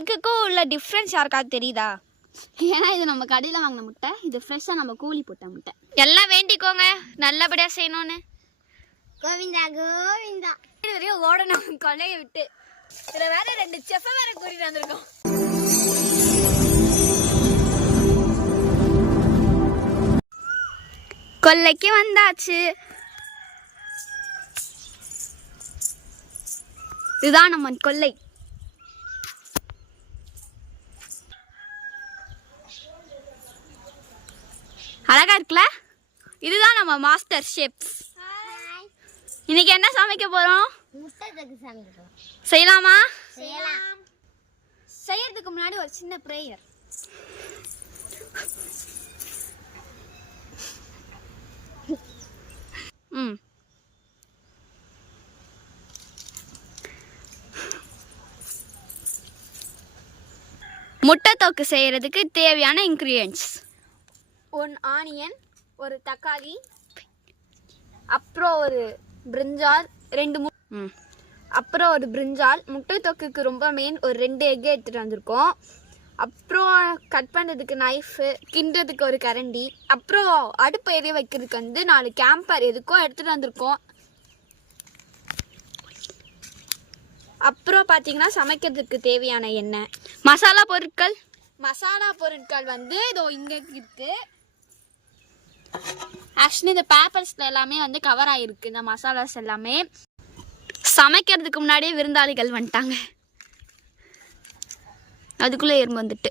எக்குக்கும் உள்ள டிஃப்ரென்ஸ் யாருக்காவது தெரியுதா? ஏன்னா இது நம்ம கடையில் வாங்கின முட்டை. இது ஃப்ரெஷ்ஷாக நம்ம கூலி போட்ட முட்டை. எல்லாம் வேண்டிக்கோங்க. நல்லபடியா செய்யணும்னு. கோவிந்தா கோவிந்தா. இது வரையும் ஓடணும் கொலையை விட்டு. இதுல வேற ரெண்டு செஃப வேற கூட்டிட்டு வந்திருக்கோம். கொல்லைக்கு வந்தாச்சு. இதுதான் நம்ம கொல்லை அழகா இருக்குல்ல? இதுதான் நம்ம மாஸ்டர் ஷெஃப்ஸ் இன்னைக்கு என்ன சமைக்க போறோம்? செய்யலாமா? செய்யலாம். செய்யறதுக்கு முன்னாடி ஒரு சின்ன ப்ரேயர் ம். முட்டை தொக்கு செய்யறதுக்கு தேவையான இன்க்ரீடியன்ஸ் ஒன் ஆனியன் ஒரு தக்காளி அப்புறம் ஒரு பிரிஞ்சால் ரெண்டு மு அப்புறம் ஒரு பிரிஞ்சால் முட்டை தொக்குக்கு ரொம்ப மெயின் ஒரு ரெண்டு எக் எடுத்துகிட்டு வந்திருக்கோம். அப்புறம் கட் பண்ணுறதுக்கு நைஃபு கிண்டுறதுக்கு ஒரு கரண்டி. அப்புறம் அடுப்பு எரிய வைக்கிறதுக்கு வந்து நாலு கேம்பர் எதுக்கும் எடுத்துகிட்டு வந்திருக்கோம். அப்புறம் பார்த்தீங்கன்னா சமைக்கிறதுக்கு தேவையான எண்ணெய். மசாலா பொருட்கள்? மசாலா பொருட்கள் வந்து இதோ இங்கே இருக்கு. ஆக்சுவலி இந்த பேப்பர்ஸ்ல எல்லாமே வந்து கவர் ஆகிருக்கு இந்த மசாலாஸ் எல்லாமே. சமைக்கிறதுக்கு முன்னாடியே விருந்தாளிகள் வந்துட்டாங்க. அதுக்குள்ளே எறும்பு வந்துட்டு.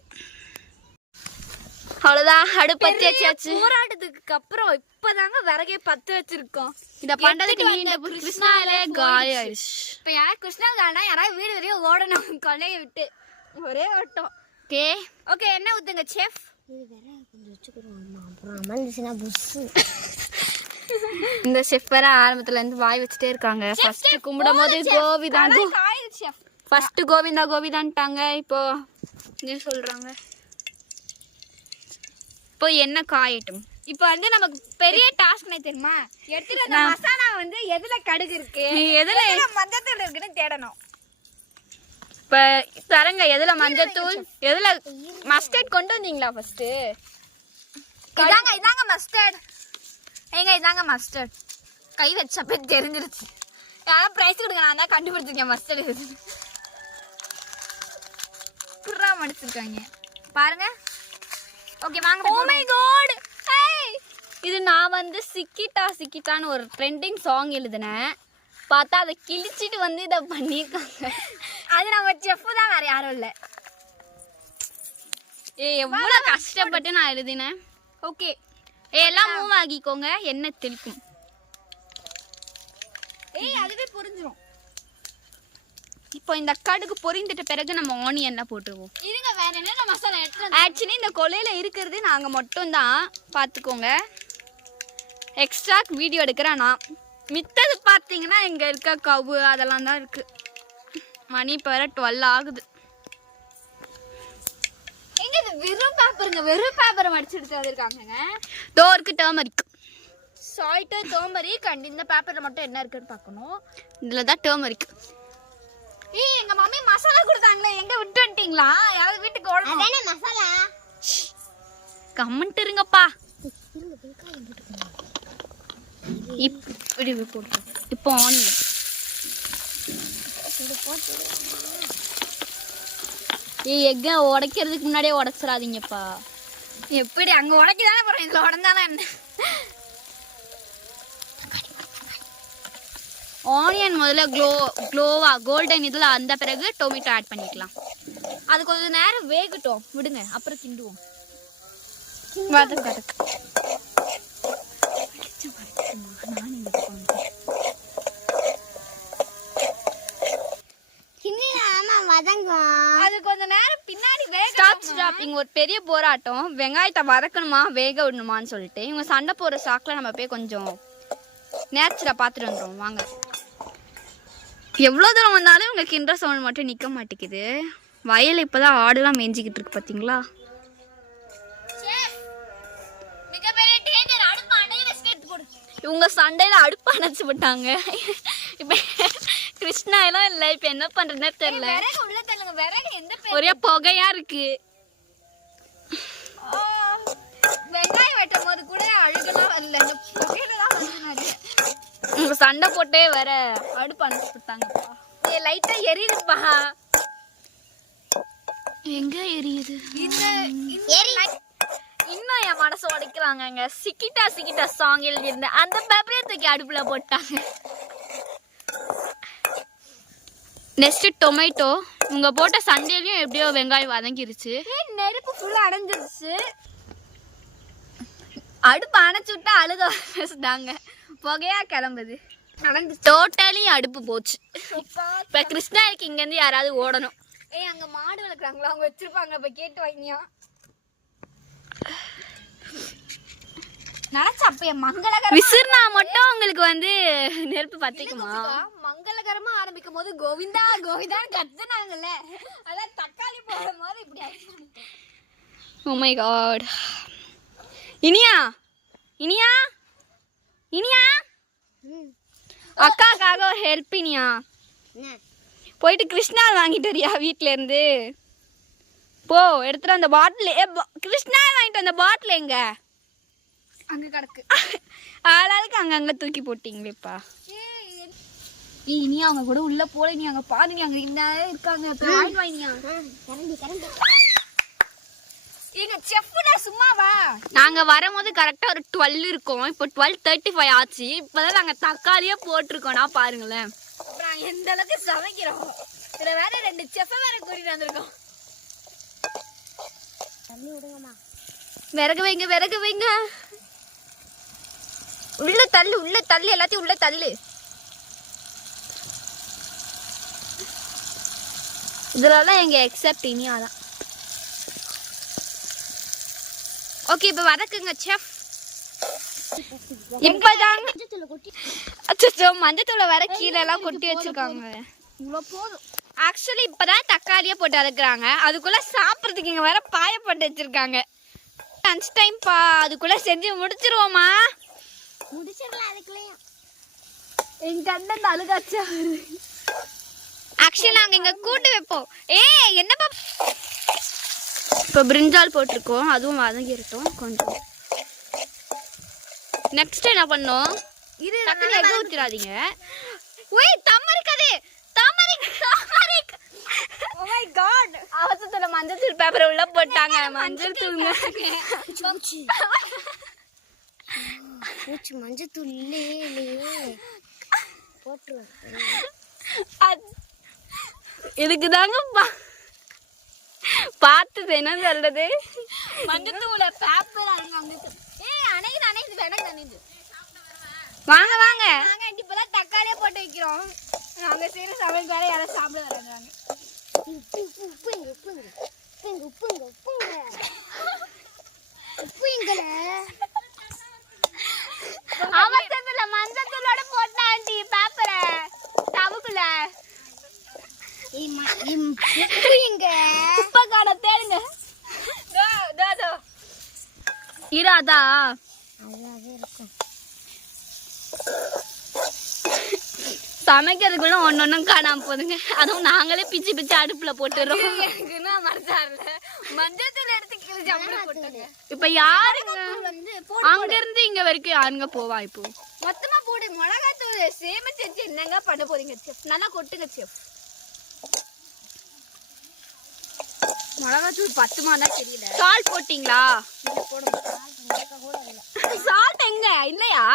அவ்வளோதான் அடுப்பத்தி வச்சாச்சு. போராட்டத்துக்கு அப்புறம் இப்பதாங்க விறகே பத்து வச்சிருக்கோம். இத பண்றதுக்கு நீண்ட கிருஷ்ணாலே காலி ஆயிடுச்சு. இப்ப யார் கிருஷ்ணா காலனா யாராவது வீடு வரையும் ஓடணும். கொலைய விட்டு. ஒரே ஓட்டம். ஓகே ஓகே என்ன ஊத்துங்க செஃப் இது வேற கொஞ்சம் வச்சுக்கிறோம் அப்புறம் அமர்ந்துச்சுன்னா புஸ்ஸு இந்த செஃப் வேற ஆரம்பத்துல இருந்து வாய் வச்சுட்டே இருக்காங்க. ஃபர்ஸ்ட் கும்பிடும் போது கோவிதா ஃபர்ஸ்ட் கோவிந்தா கோவிதான்ட்டாங்க. இப்போ என்ன சொல்றாங்க. இப்போ என்ன காயட்டும்? இப்போ வந்து நமக்கு பெரிய டாஸ்க் தெரியுமா? எடுத்துட்டு அந்த மசாலா வந்து எதுல கடுகு இருக்கு? எதுல மஞ்சத்தூள் இருக்குன்னு தேடணும். இப்ப தரங்க. எதுல மஞ்சத்தூள்? எதுல மஸ்டர்ட் கொண்டு வந்தீங்களா ஃபர்ஸ்ட் இதாங்க இதாங்க மஸ்டர்ட் ஏங்க இதாங்க மஸ்டர்ட் கை வச்சப்ப தெரிஞ்சிருச்சு. யாரும் ப்ரைஸ் கொடுங்க நான் தான் கண்டுபிடிச்சிருக்கேன் மஸ்டர்ட் இது புறா மடிச்சிருக்காங்க பாருங்க. ஓகே வாங்க ஓ மை காட் இது நான் வந்து சிக்கிட்டா சிக்கிட்டான்னு ஒரு ட்ரெண்டிங் சாங் எழுதினேன். பார்த்தா அதை கிழிச்சிட்டு வந்து இதை பண்ணியிருக்காங்க. அது நம்ம செஃப் தான் வேற யாரும் இல்லை. ஏ எவ்வளோ கஷ்டப்பட்டு நான் எழுதினேன். ஓகே. எல்லாம் மூவ் ஆகிக்கோங்க என்ன தெளிக்கும் ஏய் அதுவே புரிஞ்சிரும். இப்போ இந்த கடுகு பொரிந்துட்ட பிறகு நம்ம ஆனியன்லாம் போட்டுருவோம். இருங்க வேற என்ன மசாலா எடுத்து ஆக்சுவலி இந்த கொலையில் இருக்கிறது நாங்கள் மட்டும்தான். பார்த்துக்கோங்க. எக்ஸ்ட்ரா வீடியோ எடுக்கிறேன் நான். மித்தது பார்த்தீங்கன்னா இங்கே இருக்க கவு அதெல்லாம் தான் இருக்குது மணி இப்போ வேற டுவெல் ஆகுது. வெறும் பேப்பருங்க வெறும் பேப்பரை மடிச்சு எடுத்து வந்திருக்காங்க டோருக்கு டேர்மரிக் சால்ட்டு தோமரி கண்டு இந்த பேப்பர்ல மட்டும் என்ன இருக்குன்னு பார்க்கணும். இதில் தான் டேர்மரிக் ஏய் எங்க மம்மி மசாலா கொடுத்தாங்களே எங்க விட்டு வந்துட்டீங்களா? யாராவது வீட்டுக்கு ஓடணும். அதானே மசாலா? கமெண்ட் இருங்கப்பா. இப்படி போட்டு இப்போ ஆனியன் ஏய் எக்க உடைக்கிறதுக்கு முன்னாடியே உடைச்சிடாதீங்கப்பா. எப்படி? அங்க உடைக்க தானே போறோம். இதுல உடந்தானே என்ன? ஆனியன் முதல்ல க்ளோ க்ளோவா கோல்டன் இதில் அந்த பிறகு டொமேட்டோ ஆட் பண்ணிக்கலாம். அது கொஞ்ச நேரம் வேகட்டும். விடுங்க அப்புறம் கிண்டுவோம். வதக்கு வதக்கு அது கொஞ்ச நேரம் பின்னாடி வேக ஸ்டாப் ஸ்டாப்பிங் ஒரு பெரிய போராட்டம். வெங்காயத்தை வதக்கணுமா வேக விடணுமான்னு சொல்லிட்டு. இவங்க சண்டை போடுற சாக்கில் நம்ம போய் கொஞ்சம் நேச்சரை பார்த்துட்டு வந்துடும் வாங்க. எவ்வளோ தூரம் வந்தாலும் இவங்க கிண்டுற சவுண்ட் மட்டும் நிற்க மாட்டேங்குது. வயல் இப்போதான் ஆடுலாம் மேய்ஞ்சிக்கிட்டு இருக்கு பார்த்தீங்களா இவங்க சண்டையில் அடுப்பு அணைச்சு விட்டாங்க. இப்போ கிருஷ்ணா எல்லாம் இல்லை இப்போ என்ன பண்ணுறதுனே தெரில ஒரே புகையா இருக்கு ஆ, வெங்காயம் வெட்டும் போது கூட அழுகலாம் வரல. இந்த புகையில தான் வந்து நிறைய உங்க சண்டை போட்டே வேற அடுப்பு அனுப்பிச்சு விட்டாங்கப்பா ஏய், லைட்டா எரியுதுப்பா. எங்க எரியுது? இந்த இன்னும் என் மனசை உடைக்கிறாங்கங்க. சிக்கிட்டா சிக்கிட்டா சாங் எழுதியிருந்தேன் அந்த பேப்பரே தூக்கி அடுப்புல போட்டாங்க. நெக்ஸ்ட் டொமேட்டோ உங்க போட்ட சண்டையிலயும் எப்படியோ வெங்காயம் வதங்கிருச்சு. நெருப்பு ஃபுல்லா அடைஞ்சிருச்சு. அடுப்பு அணைச்சு விட்டா அழுக வச்சுட்டாங்க புகையா கிளம்புது. நடந்துச்சு. டோட்டலி அடுப்பு போச்சு. இப்ப கிருஷ்ணாக்கு இங்க இருந்து யாராவது ஓடணும். ஏய் அங்க மாடு வளர்க்குறாங்களா? அவங்க வச்சிருப்பாங்க. போய் கேட்டு வாங்கியா விசிறுனா மட்டும் உங்களுக்கு வந்து நெருப்பு பத்திக்குமா? மங்களகரமா ஆரம்பிக்கும் போது கோவிந்தா கோவிந்தான்னு கத்துனாங்கல்ல. அதான் தக்காளி போடும் போது இப்படி. Oh my god Iniya Iniya? Iniya? அக்காக்காக ஒரு ஹெல்ப் இனியா. போயிட்டு கிருஷ்ணால் வாங்கிட்டு வரியா வீட்ல இருந்து? போ எடுத்துட்டு அந்த பாட்டில் ஏ கிருஷ்ணால் வாங்கிட்டு வந்த பாட்டில் எங்க? அங்க கிடக்கு. ஆளாளுக்கு அங்கங்க தூக்கி போட்டீங்களேப்பா. ஏய் இனி அவங்க கூட உள்ள போல நீ அங்க பாருங்க அங்க இந்த இருக்காங்க. வாங்கிட்டு வாங்கினியா எங்க செஃப்னா சும்மாவா? நாங்க வரும்போது கரெக்டா ஒரு டுவெல் இருக்கோம். இப்போ டுவெல் தேர்ட்டி ஃபைவ் ஆச்சு. இப்பதான் நாங்க தக்காளியே போட்டிருக்கோம்னா பாருங்களேன். அப்புறம் எந்த அளவுக்கு சமைக்கிறோம்? இதுல வேற ரெண்டு செஃப் வேற கூட்டிட்டு வந்திருக்கோம். விறகு வைங்க விறகு வைங்க. உள்ள தள்ளு உள்ள தள்ளு. எல்லாத்தையும் உள்ள தள்ளு. இதுலலாம் எங்க எக்ஸப்ட் இனியாதான். ஓகே இப்போ வதக்குங்க செஃப் இப்பதாங்க. அச்சோ மஞ்சத்தூளை வேற கீழே எல்லாம் கொட்டி வச்சிருக்காங்க. ஆக்சுவலி இப்பதான் தக்காளியே போட்டு வதக்குறாங்க. அதுக்குள்ள சாப்பிட்றதுக்கு இங்க வேற பாய போட்டு வச்சிருக்காங்க. லஞ்ச் டைம் பா அதுக்குள்ள செஞ்சு முடிச்சிருவோமா? முடிச்சிடலாம் அதுக்குள்ளேயும். கண்ட இந்த அழுகாச்சா ஆக்சுவலி நாங்க இங்க கூட்டு வைப்போம். ஏய் என்னப்பா? இப்போ பிரிஞ்சால் போட்டிருக்கோம். அதுவும் வதங்கிருட்டோம் கொஞ்சம். நெக்ஸ்ட் என்ன பண்ணோம்? இது டக்குனு எக் ஊத்திராதீங்க ஒய் தம்மரிக் அது தம்மரிக் தம்மரிக் ஓ மை காட் அவசரத்துல மஞ்சள் தூள் பேப்பர் உள்ள போட்டாங்க. மஞ்சள் தூள்ங்க பூச்சி மஞ்சத்தூள் இல்லையே இல்லையே. போட்டுருவேன். அது- இதுக்கு தாங்க பார்த்தது என்ன சொல்றது மஞ்சத்தூள பேப்பர் வாங்க வாங்க. நாங்க இப்பதான் தக்காளியே போட்டு வைக்கிறோம். நாங்க செய்யற சமையல் வேற யாரும் சாப்பிட வராங்க அவசரத்துல மஞ்சள் தூளோட போட்டா ஆண்டி பேப்பரை தவுக்குள்ள உப்பு இராதா. சமைக்கிறதுக்குள்ள ஒன்னொன்னும் காணாம போதுங்க. அதுவும் நாங்களே பிச்சு பிச்சு அடுப்புல போட்டுறோம். இப்ப யாருங்க? வந்து அங்க இருந்து இங்க வரைக்கும் யாருங்க போவா இப்போ? மொத்தமா போடு. மிளகாத்தூள் சேமிச்சு என்னங்க பண்ண போறீங்க நல்லா கொட்டுங்க செஃப் மிளகாத்தூள் பத்துமா தான் தெரியல. சால் போட்டீங்களா? சால்ட் எங்க இல்லையா?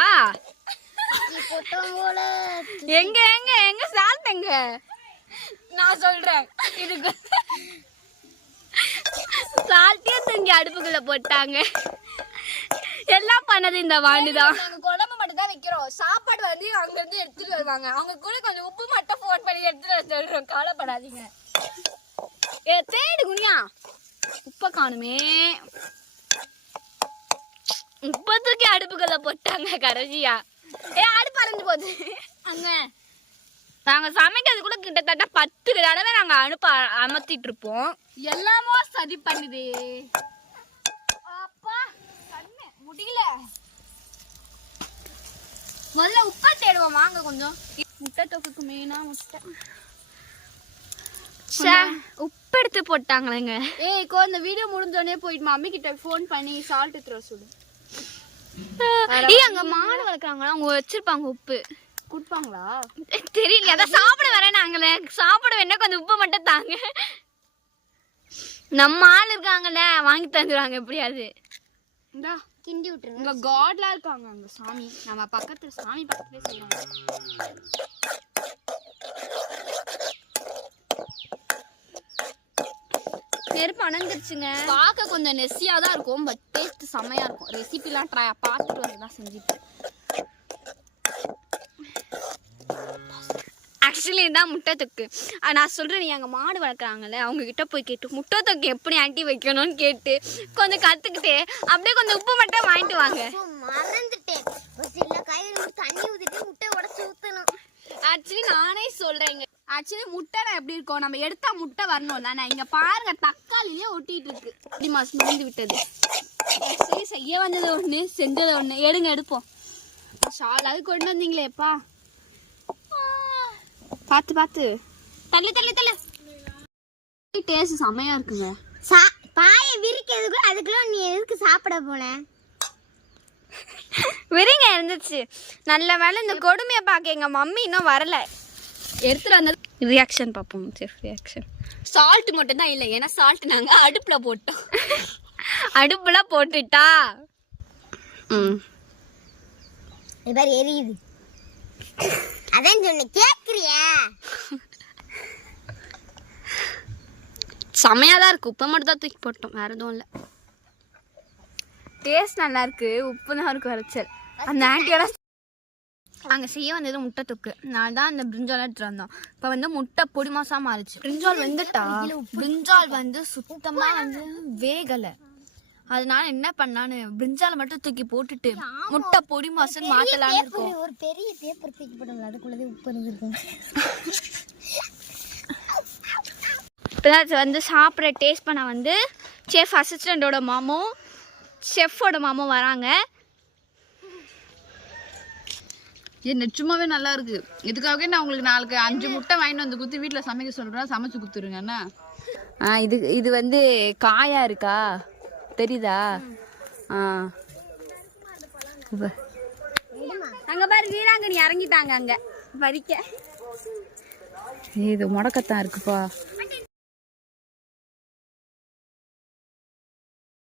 எங்க எங்க எங்க? சால்ட் எங்க? நான் சொல்றேன். இதுக்கு. சால்ட்டே தூங்கி அடுப்புக்குள்ள போட்டாங்க? எல்லாம் பண்ணது இந்த வாண்டுதான் குழம்பு மட்டும் தான் வைக்கிறோம். சாப்பாடு வந்து அங்க இருந்து எடுத்துட்டு வருவாங்க. அவங்க கூட கொஞ்சம் உப்பு மட்டும் ஃபோன் பண்ணி எடுத்துட்டு சொல்றோம். கவலைப்படாதீங்க. ஏ தேடு குனியா. உப்ப காணுமே. உப்ப தூக்கி அடுப்புக்குள்ள போட்டாங்க கரஜியா ஏ அடுப்பு அரைஞ்சு போகுது. அங்க. நாங்க சமைக்கிறதுக்குள்ள கிட்டத்தட்ட பத்து தடவை நாங்க அனுப்ப அமர்த்திட்டு இருப்போம். எல்லாமோ சரி பண்ணுது. அப்பா கண்ணு முடியல. முதல்ல உப்பை தேடுவோம். வாங்க கொஞ்சம். முட்டை தொக்குக்கு மெயினா முட்டை. உப்பு உப்பு எடுத்து போட்டாங்களேங்க. ஏய் கோ இந்த வீடியோ முடிஞ்சோடனே போயிட்டு மம்மி கிட்ட ஃபோன் பண்ணி சால்ட் த்ரோ சொல்லு. ஏய் அங்க மாடு வளர்க்குறாங்களா? அவங்க வச்சிருப்பாங்க உப்பு. கொடுப்பாங்களா? தெரியல அதான் சாப்பிட வரேன் நாங்களே. சாப்பிட வேணா கொஞ்சம் உப்பு மட்டும் தாங்க. நம்ம ஆள் இருக்காங்கல்ல வாங்கி தந்துடுவாங்க எப்படியாவது. இந்தா கிண்டி விட்டுருங்க. காட்லாம் இருக்காங்க அங்க சாமி. நம்ம பக்கத்துல சாமி பக்கத்துலயே செய்வாங்க. நெருப்பு அணந்துருச்சுங்க பார்க்க கொஞ்சம் நெஸ்ஸியா தான் இருக்கும் பட் டேஸ்ட் செம்மையா இருக்கும். ரெசிபிலாம் ட்ரை பார்த்துட்டு வந்து தான் செஞ்சுட்டு. ஆக்சுவலி இதான் முட்டை தொக்கு. நான் சொல்றேன் நீ அங்கே மாடு வளர்க்குறாங்கல்ல அவங்க கிட்ட போய் கேட்டு முட்டை தொக்கு எப்படி ஆண்டி வைக்கணும்னு கேட்டு கொஞ்சம் கற்றுக்கிட்டு அப்படியே கொஞ்சம் உப்பு மட்டும் வாங்கிட்டு வாங்க. மறந்துட்டேன். தண்ணி ஊற்றிட்டு முட்டை உடச்சி ஊற்றணும் ஆக்சுவலி நானே சொல்றேங்க ஆக்சுவலி முட்டை எப்படி இருக்கும்? நம்ம எடுத்தா முட்டை வரணும் தானே இங்க பாருங்க தக்காளியே ஒட்டிட்டு இருக்கு. இப்படி மாசம் முடிந்து விட்டது. ஆக்சுவலி செய்ய வந்தது ஒண்ணு செஞ்சது ஒண்ணு. எடுங்க எடுப்போம். ஷால் அது கொண்டு வந்தீங்களேப்பா. பார்த்து பார்த்து. தள்ளு தள்ளு தள்ளு. டேஸ்ட் செமையா இருக்குங்க. சா பாயை விரிக்கிறதுக்குள்ள அதுக்குள்ள நீ எதுக்கு சாப்பிட போன? விரிங்க இருந்துச்சு. நல்ல வேலை இந்த கொடுமையை பார்க்க எங்கள் மம்மி இன்னும் வரல. எடுத்துட்டு வந்தது ரியாக்ஷன் பார்ப்போம் செஃப் ரியாக்ஷன் சால்ட் மட்டும் தான் இல்லை ஏன்னா சால்ட் நாங்க அடுப்புல போட்டோம். அடுப்புல போட்டுட்டா? ம். இது பாரு எரியுது. அதான் சொன்னேன் கேட்குறியா செமையாக தான் இருக்கு. உப்பை மட்டும் தான் தூக்கி போட்டோம் வேற எதுவும் இல்லை. டேஸ்ட் நல்லா இருக்கு. உப்பு தான் இருக்கு வரைச்சல் அந்த ஆண்டியோட அங்கே செய்ய வந்தது முட்டை தொக்கு. நான் தான் அந்த பிரிஞ்சால் எடுத்துட்டு வந்தோம். இப்போ வந்து முட்டை பொடி மாசா மாறிச்சு பிரிஞ்சால் வந்துட்டா? பிரிஞ்சால் வந்து சுத்தமாக வந்து வேகலை. அதனால என்ன பண்ணான்னு பிரிஞ்சால் மட்டும் தூக்கி போட்டுட்டு முட்டை பொடி மாசம் இருக்கோம். ஒரு பெரிய பேப்பர் தூக்கி போடுங்க அதுக்குள்ளதே உப்பு இருந்திருக்கும் இப்போதான் வந்து சாப்பிட்ற டேஸ்ட் பண்ண வந்து செஃப் அசிஸ்டண்டோட மாமும் செஃப்போட மாமும் வராங்க. ஏன் நிச்சயமாவே நல்லா இருக்கு. இதுக்காகவே நான் உங்களுக்கு நாளைக்கு அஞ்சு முட்டை வாங்கிட்டு வந்து குத்தி வீட்டில் சமைக்க சொல்றேன். சமைச்சு குத்துருங்க என்ன? ஆ இது இது வந்து காயா இருக்கா? தெரியுதா? ஆ. அங்கே பாரு வீராங்கனி இறங்கிட்டாங்க அங்கே. பறிக்க இது முடக்கத்தான் இருக்குப்பா.